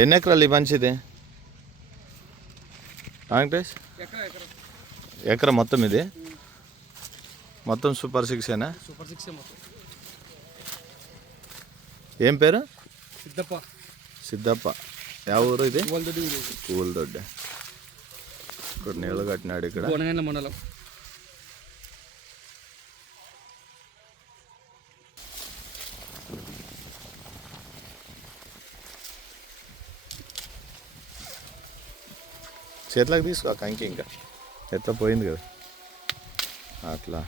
ఎన్ని ఎకరాలు ఈ మంచిది వెంకటేష్? ఎకరా మొత్తం ఇది మొత్తం సూపర్ 6ఏనా? సూపర్ 6 మొత్తం. ఏం పేరు? సిద్ధప్ప. సిద్ధప్ప. ಯಾವ ఊరు ఇది? పూలదొడ్డి. పూలదొడ్డి. ఇక్కడ నీళ్ళు కట్టినాడు ఇక్కడ. కోనగండ్ల మండలం. చేతిలోకి తీసుకో కంకి ఇంకా ఎట్లా పోయింది కదా అట్లా.